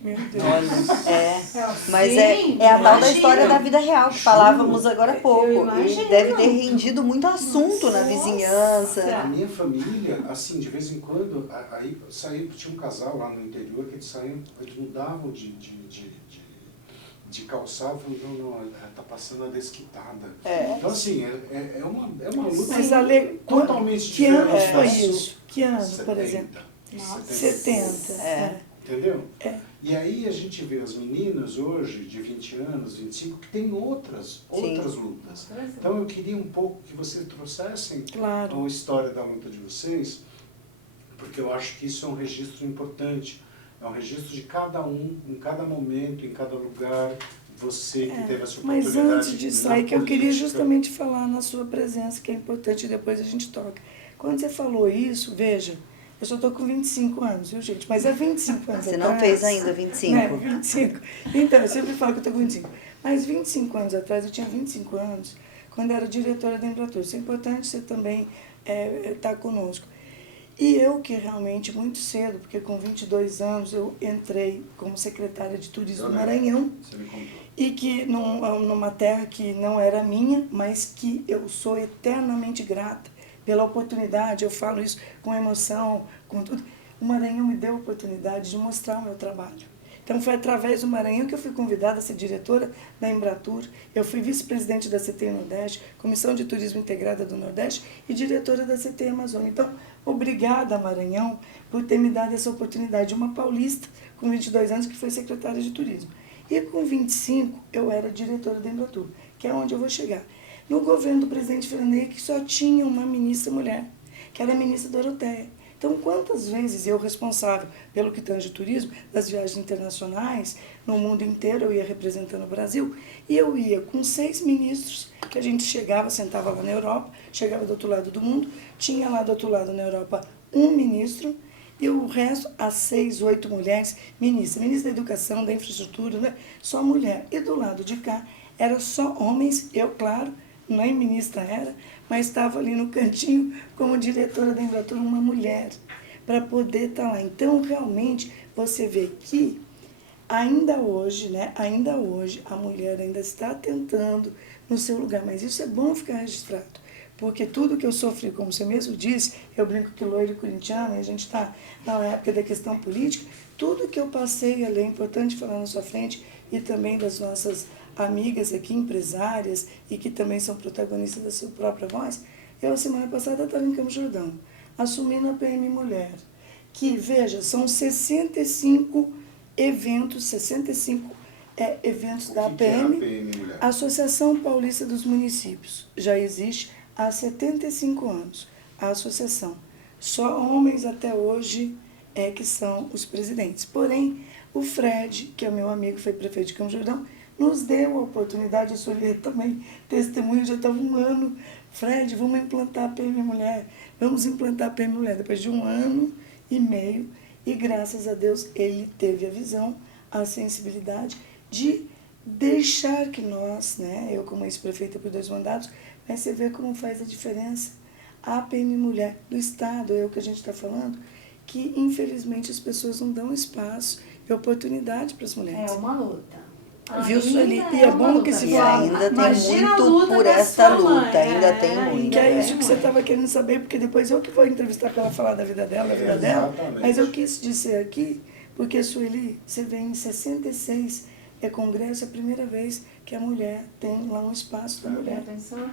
Meu Deus. Olha, mas Sim, é a tal da imagino. história da vida real que falávamos agora há pouco. Eu E imagino. deve ter rendido muito assunto na Nossa. vizinhança. A minha família, assim, de vez em quando, aí saiu, tinha um casal lá no interior que eles mudavam de calçado, falando, não, ela está passando a desquitada. Então, assim, é uma luta Mas, Ale, totalmente que ano diferente foi da sua. isso? Que ano, 70, por exemplo? Nossa. 70. Entendeu? É. E aí a gente vê as meninas hoje, de 20 anos, 25, que têm outras lutas. Então eu queria um pouco que vocês trouxessem Claro. a história da luta de vocês, porque eu acho que isso é um registro importante. É um registro de cada um, em cada momento, em cada lugar, você que teve essa oportunidade. Mas antes de na sair, que eu queria política. justamente falar na sua presença, que é importante, e depois a gente toca. Quando você falou isso, veja, eu só estou com 25 anos, viu, gente? Mas é 25 anos Você atrás. não fez ainda 25. Né? 25. Então, eu sempre falo que eu estou com 25. Mas 25 anos atrás, eu tinha 25 anos, quando era diretora da Embratur. Isso é importante você também estar conosco. E eu que realmente, muito cedo, porque com 22 anos eu entrei como secretária de Turismo do Maranhão, Você me contou. e que numa terra que não era minha, mas que eu sou eternamente grata pela oportunidade, eu falo isso com emoção, com tudo. O Maranhão me deu a oportunidade de mostrar o meu trabalho. Então foi através do Maranhão que eu fui convidada a ser diretora da Embratur, eu fui vice-presidente da CT Nordeste, Comissão de Turismo Integrada do Nordeste e diretora da CT Amazônia. Então, obrigada, Maranhão, por ter me dado essa oportunidade. Uma paulista com 22 anos que foi secretária de Turismo. E com 25 eu era diretora da Embratur, que é onde eu vou chegar. No governo do presidente Fernando Henrique só tinha uma ministra mulher, que era a ministra Doroteia. Então, quantas vezes eu, responsável pelo que tange o turismo, das viagens internacionais, no mundo inteiro, eu ia representando o Brasil, e eu ia com 6 ministros, que a gente chegava, sentava lá na Europa, chegava do outro lado do mundo, tinha lá do outro lado na Europa um ministro, E o resto, as 6, 8 mulheres, ministra da educação, da infraestrutura, né? Só mulher. E do lado de cá, era só homens, eu, claro, nem ministra era, mas estava ali no cantinho como diretora da Embratur, uma mulher, para poder estar lá. Então, realmente, você vê que ainda hoje, né, a mulher ainda está tentando no seu lugar, mas isso é bom ficar registrado, porque tudo que eu sofri, como você mesmo disse, eu brinco que loiro corintiano, a gente está na época da questão política, tudo que eu passei ali, é importante falar na sua frente, e também das nossas amigas aqui, empresárias, e que também são protagonistas da sua própria voz. Eu, semana passada, estava em Campos do Jordão, assumindo a PM Mulher, que, veja, são 65 eventos da que é a APM, PM Mulher? Associação Paulista dos Municípios. Já existe há 75 anos a associação. Só homens até hoje que são os presidentes. Porém, o Fred, que é meu amigo, foi prefeito de Campos do Jordão, nos deu a oportunidade, eu sou também testemunho, já estava um ano, Fred, vamos implantar a PM Mulher, vamos implantar a PM Mulher. Depois de 1 ano e meio, e graças a Deus ele teve a visão, a sensibilidade de deixar que nós, né, eu como ex-prefeita por 2 mandatos, mas você vê como faz a diferença. A PM Mulher do Estado, é o que a gente está falando, que infelizmente as pessoas não dão espaço e oportunidade para as mulheres. É uma luta. Viu, Sueli? Ainda E é bom uma que luta. se E fala. ainda tem Imagina a muito luta por da esta sua mãe. luta, ainda tem É, muito. Que é ainda isso que você estava querendo saber, porque depois eu que vou entrevistar para ela falar da vida dela, Exatamente. Mas eu quis dizer aqui, porque, Sueli, você vê em 66, congresso, é a primeira vez que a mulher tem lá um espaço da mulher. Atenção.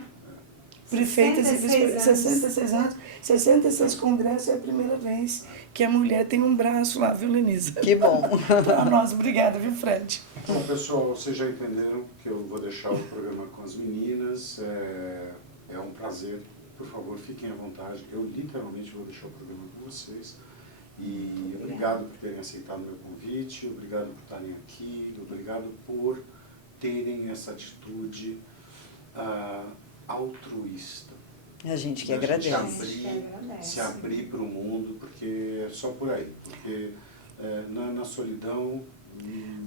Prefeitas e 66 anos, 66 congressos, é a primeira vez que a mulher tem um braço lá, viu, Lenisa? Que bom. Para nós, obrigada, viu, Fred? Bom, pessoal, vocês já entenderam que eu vou deixar o programa com as meninas. É um prazer. Por favor, fiquem à vontade. Eu literalmente vou deixar o programa com vocês. E obrigado por terem aceitado o meu convite, obrigado por estarem aqui, obrigado por terem essa atitude altruísta. A gente que A agradece. Se abrir para o mundo, porque é só por aí. Porque na solidão...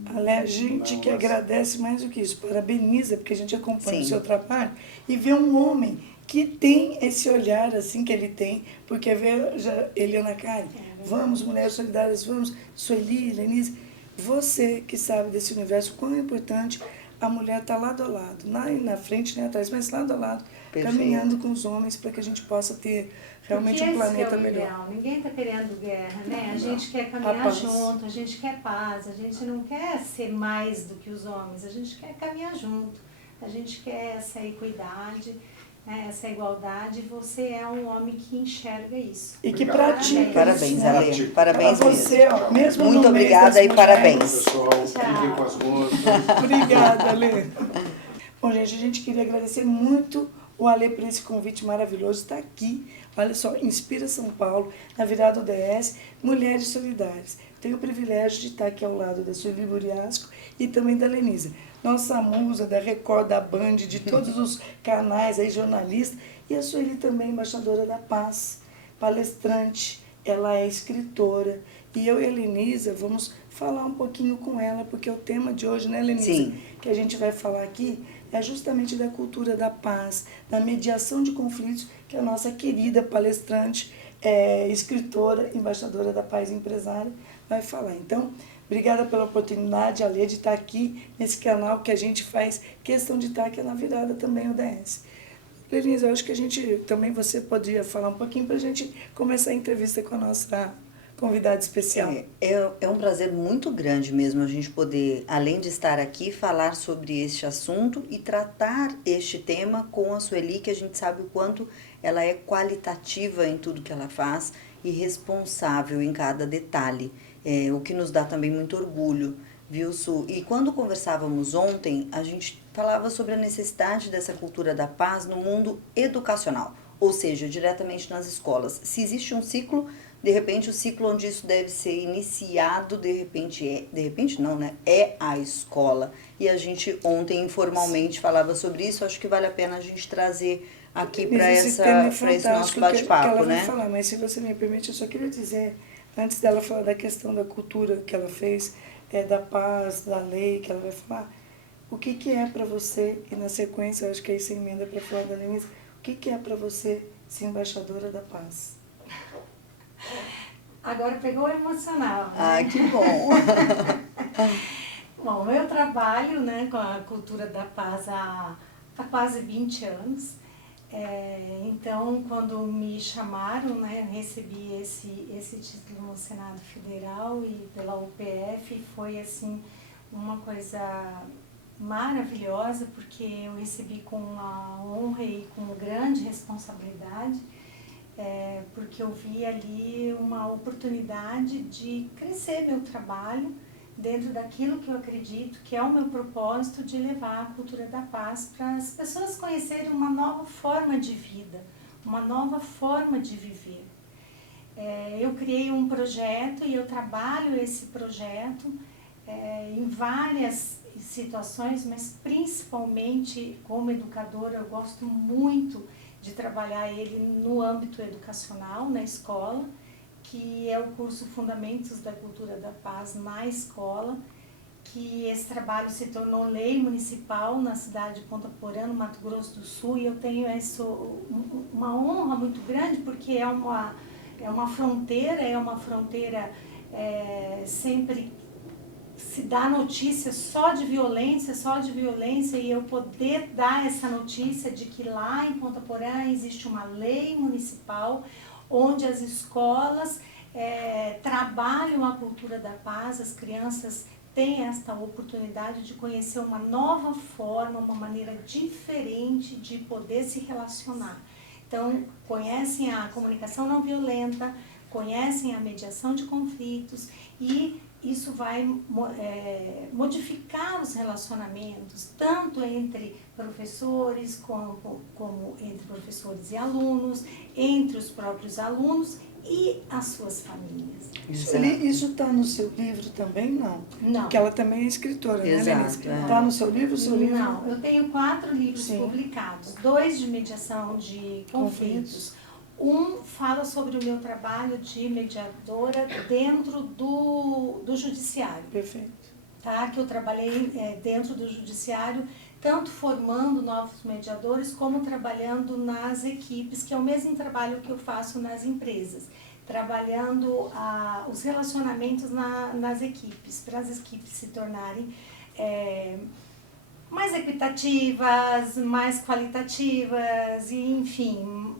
A gente que agradece mais do que isso, parabeniza, porque a gente acompanha Sim. o seu trabalho e vê um homem que tem esse olhar assim que ele tem, porque veja, Eliana Kari, vamos, Mulheres Solidárias, vamos, Sueli, Lenise, você que sabe desse universo, quão é importante a mulher estar lado a lado, nem na frente nem atrás, mas lado a lado, Perfeito. caminhando com os homens para que a gente possa ter realmente um planeta melhor. Ideal. Ninguém está querendo guerra, né? A gente quer A caminhar paz. junto, a gente quer paz, a gente não quer ser mais do que os homens, a gente quer caminhar junto, a gente quer essa equidade, né? Essa igualdade, e você é um homem que enxerga isso. E que Obrigado. pratica Parabéns, isso, né? Ale. Parabéns Pra mesmo. você, ó, mesmo Muito no mês obrigada das e mulheres. parabéns. Pessoal, fiquem com as moças. Obrigada, Ale. Bom, gente, a gente queria agradecer muito o Ale por esse convite maravilhoso. Está aqui, olha só, Inspira São Paulo, na virada ODS, Mulheres Solidárias. Tenho o privilégio de estar aqui ao lado da Sueli Buriasco e também da Lenisa, nossa musa da Record, da Band, de todos os canais, aí, jornalista. E a Sueli também, embaixadora da paz, palestrante, ela é escritora. E eu e a Lenisa vamos falar um pouquinho com ela, porque o tema de hoje, né, Lenisa? Sim. Que a gente vai falar aqui é justamente da cultura da paz, da mediação de conflitos, que a nossa querida palestrante, escritora, embaixadora da paz e empresária, vai falar. Então, obrigada pela oportunidade, Ale, de estar aqui nesse canal que a gente faz questão de estar aqui na virada também, o DS. Lenisa, eu acho que a gente, também você podia falar um pouquinho para a gente começar a entrevista com a nossa convidada especial. É um prazer muito grande mesmo a gente poder, além de estar aqui, falar sobre este assunto e tratar este tema com a Sueli, que a gente sabe o quanto ela é qualitativa em tudo que ela faz e responsável em cada detalhe, o que nos dá também muito orgulho, viu, Su? E quando conversávamos ontem, a gente falava sobre a necessidade dessa cultura da paz no mundo educacional, ou seja, diretamente nas escolas. Se existe um ciclo, de repente o ciclo onde isso deve ser iniciado, de repente não, né? É a escola. E a gente ontem informalmente falava sobre isso, acho que vale a pena a gente trazer aqui para esse nosso bate-papo, né? Vai falar, mas se você me permite, eu só queria dizer antes dela falar da questão da cultura que ela fez, da paz, da lei, que ela vai falar, o que é para você, e na sequência, eu acho que aí você emenda para falar da Lenise, o que é para você ser embaixadora da paz? Agora pegou emocional. Né? Ah, que bom! Bom, eu trabalho, né, com a cultura da paz há quase 20 anos. Então, quando me chamaram, né, recebi esse título no Senado Federal e pela UPF, foi assim uma coisa maravilhosa, porque eu recebi com uma honra e com grande responsabilidade, porque eu vi ali uma oportunidade de crescer meu trabalho dentro daquilo que eu acredito que é o meu propósito de levar a cultura da paz para as pessoas conhecerem uma nova forma de vida, uma nova forma de viver. Eu criei um projeto e eu trabalho esse projeto em várias situações, mas principalmente como educadora eu gosto muito de trabalhar ele no âmbito educacional, na escola, que é o curso Fundamentos da Cultura da Paz na escola, que esse trabalho se tornou lei municipal na cidade de Ponta Porã, no Mato Grosso do Sul, e eu tenho uma honra muito grande, porque é uma fronteira sempre se dá notícia só de violência, e eu poder dar essa notícia de que lá em Ponta Porã existe uma lei municipal onde as escolas trabalham a cultura da paz, as crianças têm esta oportunidade de conhecer uma nova forma, uma maneira diferente de poder se relacionar. Então, conhecem a comunicação não violenta, conhecem a mediação de conflitos e isso vai modificar os relacionamentos, tanto entre professores como entre professores e alunos, entre os próprios alunos e as suas famílias. Isso está no seu livro também? Não. Não. Porque ela também é escritora, né, Lenise? É. Está no seu livro? Não, eu tenho 4 livros Sim. publicados, 2 de mediação de conflitos. Um fala sobre o meu trabalho de mediadora dentro do judiciário. Perfeito. Tá? Que eu trabalhei dentro do judiciário, tanto formando novos mediadores, como trabalhando nas equipes, que é o mesmo trabalho que eu faço nas empresas. Trabalhando os relacionamentos nas equipes, para as equipes se tornarem mais equitativas, mais qualitativas, e enfim,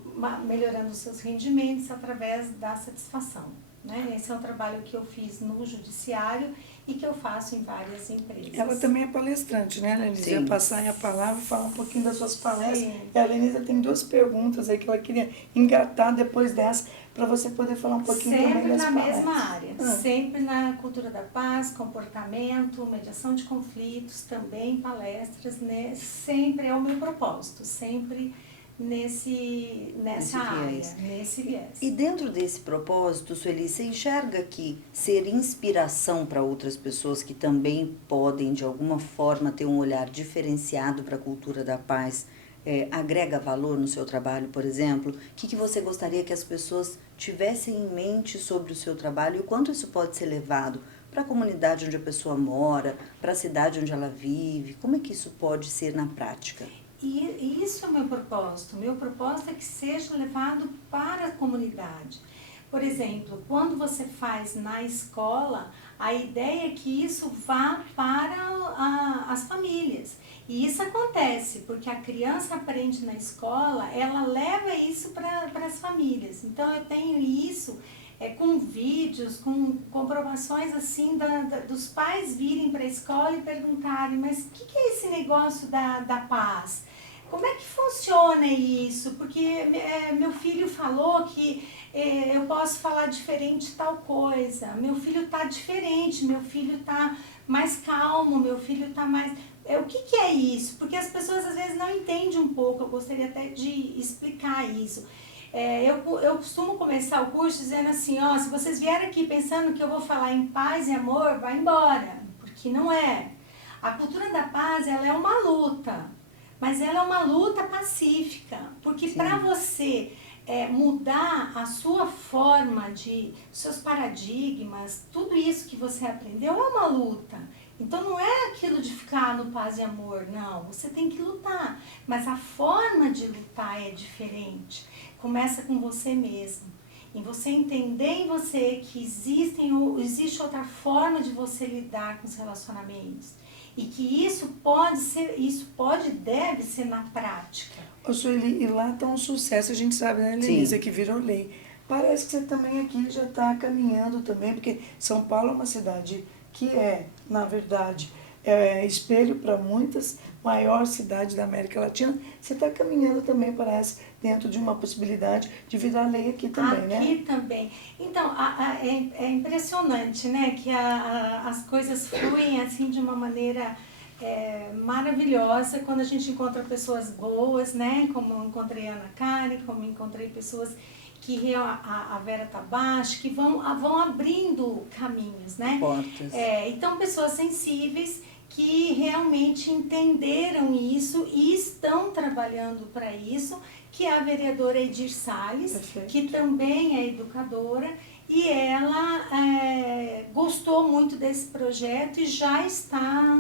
melhorando os seus rendimentos através da satisfação. Né? Esse é um trabalho que eu fiz no judiciário e que eu faço em várias empresas. Ela também é palestrante, né, Lenise? Sim. Ia passar a palavra, falar um pouquinho das suas palestras. Sim. E a Lenise tem 2 perguntas aí que ela queria engatar depois dessa, para você poder falar um pouquinho também Sempre das na palestras. mesma área, sempre na cultura da paz, comportamento, mediação de conflitos, também palestras, né? Sempre é o meu propósito, sempre nessa área, nesse viés. E dentro desse propósito, Sueli, você enxerga que ser inspiração para outras pessoas que também podem, de alguma forma, ter um olhar diferenciado para a cultura da paz, agrega valor no seu trabalho, por exemplo? O que você gostaria que as pessoas tivessem em mente sobre o seu trabalho e o quanto isso pode ser levado para a comunidade onde a pessoa mora, para a cidade onde ela vive? Como é que isso pode ser na prática? E isso é o meu propósito. Meu propósito é que seja levado para a comunidade. Por exemplo, quando você faz na escola, a ideia é que isso vá para as famílias. E isso acontece, porque a criança aprende na escola, ela leva isso para as famílias. Então, eu tenho isso com vídeos, com comprovações assim dos pais virem para a escola e perguntarem, mas o que é esse negócio da paz? Como é que funciona isso? Porque meu filho falou que eu posso falar diferente tal coisa. Meu filho está diferente, meu filho está mais calmo, meu filho está mais... O que é isso? Porque as pessoas às vezes não entendem um pouco, eu gostaria até de explicar isso. Eu costumo começar o curso dizendo assim, ó, se vocês vierem aqui pensando que eu vou falar em paz e amor, vai embora, porque não é. A cultura da paz, ela é uma luta, mas ela é uma luta pacífica, porque para você mudar a sua forma seus paradigmas, tudo isso que você aprendeu é uma luta. Então não é aquilo de ficar no paz e amor, não. Você tem que lutar, mas a forma de lutar é diferente. Começa com você mesmo. Em você entender em você que existe outra forma de você lidar com os relacionamentos. E que isso pode e deve ser na prática. Ô, Sueli, e lá está um sucesso, a gente sabe, né, Lenisa, Sim. que virou lei. Parece que você também aqui já está caminhando também, porque São Paulo é uma cidade que na verdade, espelho para muitas, maior cidade da América Latina. Você está caminhando também, parece, dentro de uma possibilidade de virar lei aqui também, né? Aqui também. Então, é impressionante, né? Que as coisas fluem assim de uma maneira maravilhosa quando a gente encontra pessoas boas, né? Como eu encontrei a Ana Karen, como eu encontrei pessoas que a Vera Tabachi, que vão abrindo caminhos, né? Portas. Então, pessoas sensíveis que realmente entenderam isso e estão trabalhando para isso, que é a vereadora Edir Salles, Perfeito. que também é educadora, e ela gostou muito desse projeto e já está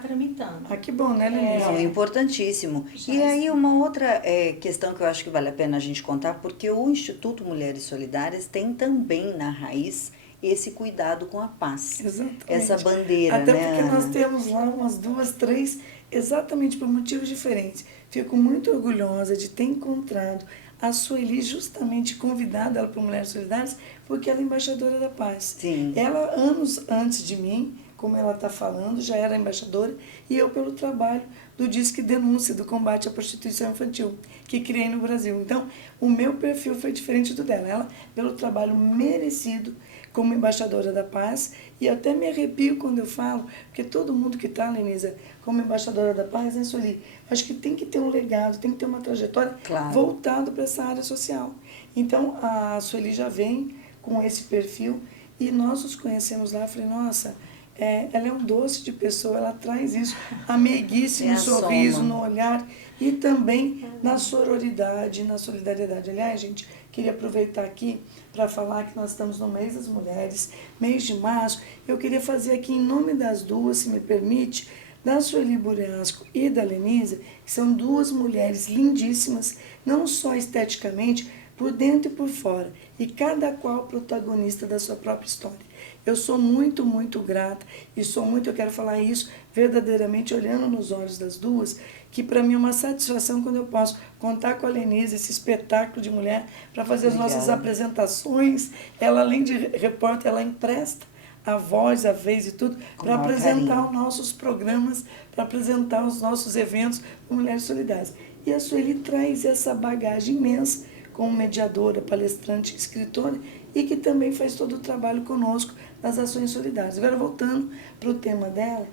tramitando. Ah, que bom, né, Lenisa? Não, importantíssimo. Já E aí está. uma outra questão que eu acho que vale a pena a gente contar, porque o Instituto Mulheres Solidárias tem também na raiz esse cuidado com a paz. Exatamente. Essa bandeira, Até né, porque Ana? nós temos lá umas 2, 3, exatamente por motivos diferentes. Fico muito orgulhosa de ter encontrado a Sueli justamente convidada ela para Mulheres Solidárias, porque ela é embaixadora da paz. Sim. Ela, anos antes de mim, como ela está falando, já era embaixadora, e eu pelo trabalho do Disque Denúncia, do combate à prostituição infantil, que criei no Brasil. Então, o meu perfil foi diferente do dela. Ela, pelo trabalho merecido como embaixadora da paz, e eu até me arrepio quando eu falo, porque todo mundo que está, Lenisa, como embaixadora da paz, né, Sueli? Acho que tem que ter um legado, tem que ter uma trajetória Claro. voltada para essa área social. Então, a Sueli já vem com esse perfil, e nós os conhecemos lá, eu falei, nossa, ela é um doce de pessoa, ela traz isso, a meiguice É no a sorriso, soma. no olhar, e também na sororidade, na solidariedade. Aliás, gente, queria aproveitar aqui para falar que nós estamos no mês das mulheres, mês de março. Eu queria fazer aqui, em nome das duas, se me permite, da Sueli Buriasco e da Lenisa, que são duas mulheres lindíssimas, não só esteticamente, por dentro e por fora, e cada qual protagonista da sua própria história. Eu sou muito, muito grata, e eu quero falar isso verdadeiramente olhando nos olhos das duas, que para mim é uma satisfação quando eu posso contar com a Lenise, esse espetáculo de mulher, para fazer as nossas apresentações. Ela, além de repórter, ela empresta a voz, a vez e tudo, para apresentar os nossos programas, para apresentar os nossos eventos com Mulheres Solidárias. E a Sueli traz essa bagagem imensa como mediadora, palestrante, escritora, e que também faz todo o trabalho conosco nas ações solidárias. Agora, voltando para o tema dela,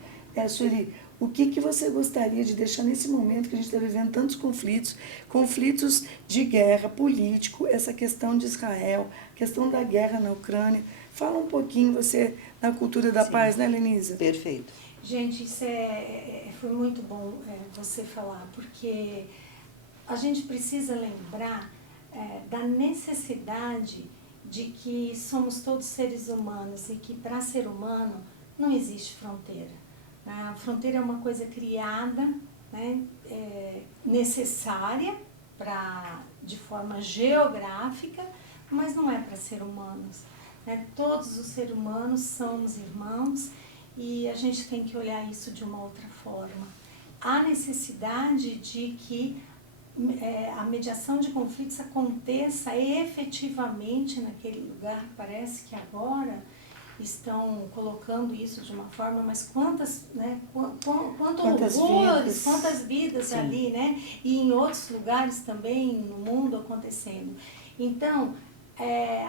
Sueli, o que você gostaria de deixar nesse momento que a gente está vivendo tantos conflitos de guerra, político, essa questão de Israel, questão da guerra na Ucrânia. Fala um pouquinho, você, na cultura da paz, né, Lenisa? Perfeito. Gente, isso foi muito bom você falar, porque a gente precisa lembrar da necessidade de que somos todos seres humanos e que para ser humano não existe fronteira. A fronteira é uma coisa criada, né, necessária de forma geográfica, mas não é para ser humanos. Né? Todos os seres humanos somos irmãos e a gente tem que olhar isso de uma outra forma. Há necessidade de que a mediação de conflitos aconteça efetivamente naquele lugar. Parece que agora estão colocando isso de uma forma, mas quantos horrores, quantas vidas Sim. ali, né? E em outros lugares também no mundo acontecendo. Então,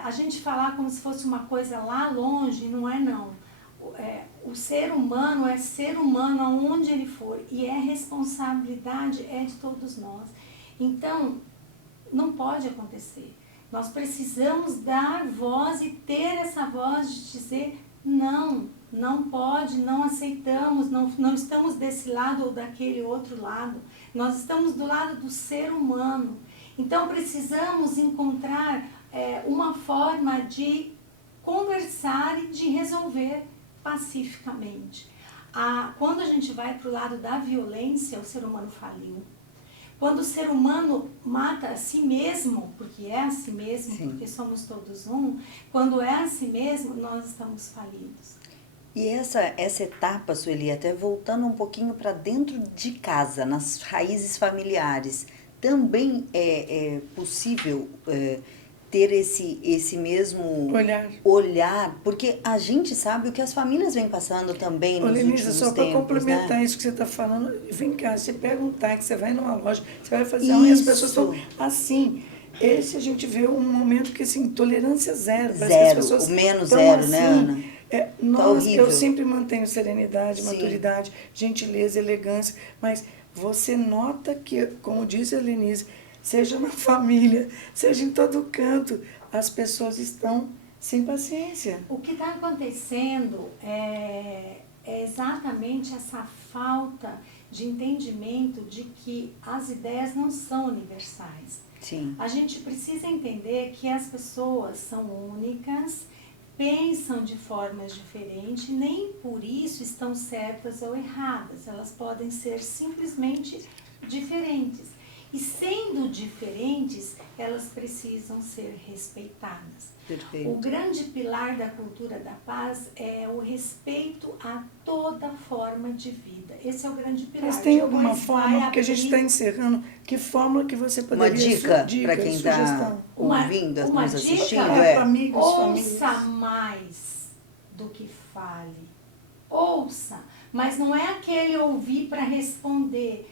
a gente falar como se fosse uma coisa lá longe, não é não. O ser humano é ser humano aonde ele for, e responsabilidade de todos nós. Então, não pode acontecer. Nós precisamos dar voz e ter essa voz de dizer não, não pode, não aceitamos, não estamos desse lado ou daquele outro lado. Nós estamos do lado do ser humano. Então precisamos encontrar uma forma de conversar e de resolver pacificamente. Quando a gente vai para o lado da violência, o ser humano faliu. Quando o ser humano mata a si mesmo, porque é a si mesmo, Sim. porque somos todos um, quando é a si mesmo, nós estamos falidos. E essa etapa, Sueli, até voltando um pouquinho para dentro de casa, nas raízes familiares, também é possível ter esse mesmo olhar, porque a gente sabe o que as famílias vêm passando também nos Lenise, últimos só para tempos, complementar né? isso que você está falando, vem cá, você pega um táxi, você vai numa loja, você vai fazer e as pessoas estão assim. Esse a gente vê um momento que, assim, tolerância zero. Parece que as pessoas o menos tão zero, assim, né, Ana? Eu sempre mantenho serenidade, Sim. maturidade, gentileza, elegância, mas você nota que, como disse a Lenise, seja na família, seja em todo canto, as pessoas estão sem paciência. O que está acontecendo é exatamente essa falta de entendimento de que as ideias não são universais. Sim. A gente precisa entender que as pessoas são únicas, pensam de formas diferentes, nem por isso estão certas ou erradas. Elas podem ser simplesmente diferentes. E sendo diferentes, elas precisam ser respeitadas. Perfeito. O grande pilar da cultura da paz é o respeito a toda forma de vida. Esse é o grande pilar. Mas tem alguma Depois forma, vai porque a gente está encerrando, que fórmula que você Uma poderia... dica para quem está ouvindo, uma nos dica assistindo, para amigos, ouça famílias. mais do que fale. Ouça, mas não é aquele ouvir para responder.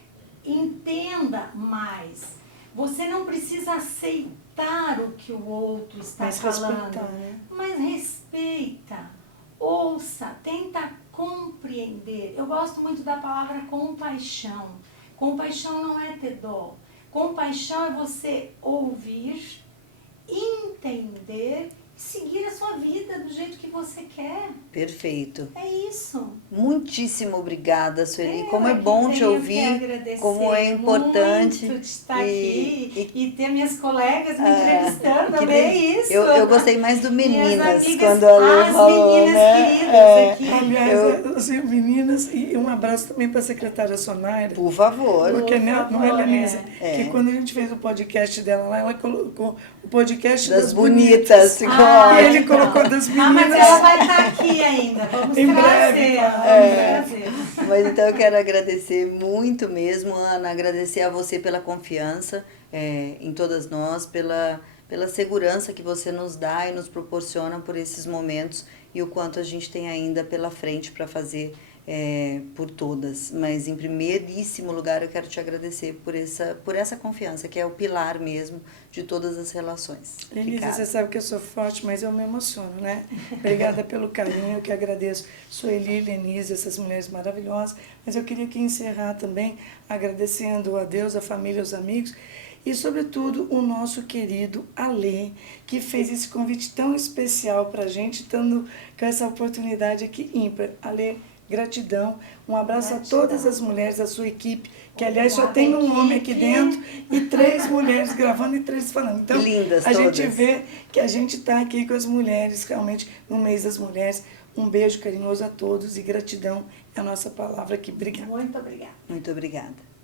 Entenda mais. Você não precisa aceitar o que o outro está falando, né? mas respeita, ouça, tenta compreender. Eu gosto muito da palavra compaixão. Compaixão não é ter dó. Compaixão é você ouvir, entender, seguir a sua vida do jeito que você quer. Perfeito. É isso. Muitíssimo obrigada, Sueli. Eu Como é que bom te tenho que ouvir, agradecer como é importante. muito de estar aqui e ter minhas colegas me entrevistando, que amei isso. Eu gostei mais do Minhas Meninas, amigas, quando a Lê as falou, meninas né? queridas aqui. Aliás, assim, meninas, e um abraço também para a secretária Sonaira. Por favor. Porque não é, Lenise? É. Que quando a gente fez o podcast dela lá, ela colocou o podcast Das bonitas. Ficou ótimo. E ele colocou das meninas. Mas ela vai estar aqui ainda. Vamos Em trazer. breve, Vamos trazer. Mas então eu quero agradecer muito mesmo, Ana, agradecer a você pela confiança em todas nós, pela segurança que você nos dá e nos proporciona por esses momentos e o quanto a gente tem ainda pela frente para fazer por todas. Mas em primeiríssimo lugar eu quero te agradecer por essa confiança, que é o pilar mesmo de todas as relações. Lenise, você sabe que eu sou forte, mas eu me emociono, né? Obrigada pelo carinho, eu que agradeço. Sueli, Lenise, essas mulheres maravilhosas. Mas eu queria aqui encerrar também agradecendo a Deus, a família, os amigos e, sobretudo, o nosso querido Alê, que fez esse convite tão especial para a gente, estando com essa oportunidade aqui ímpar. Alê, gratidão, um abraço a todas as mulheres da sua equipe, que aliás só tem um homem aqui dentro e 3 mulheres gravando e 3 falando. Então, lindas a todas. gente vê que a gente está aqui com as mulheres, realmente no mês das mulheres. Um beijo carinhoso a todos e gratidão é a nossa palavra aqui. Obrigada. Muito obrigada. Muito obrigada.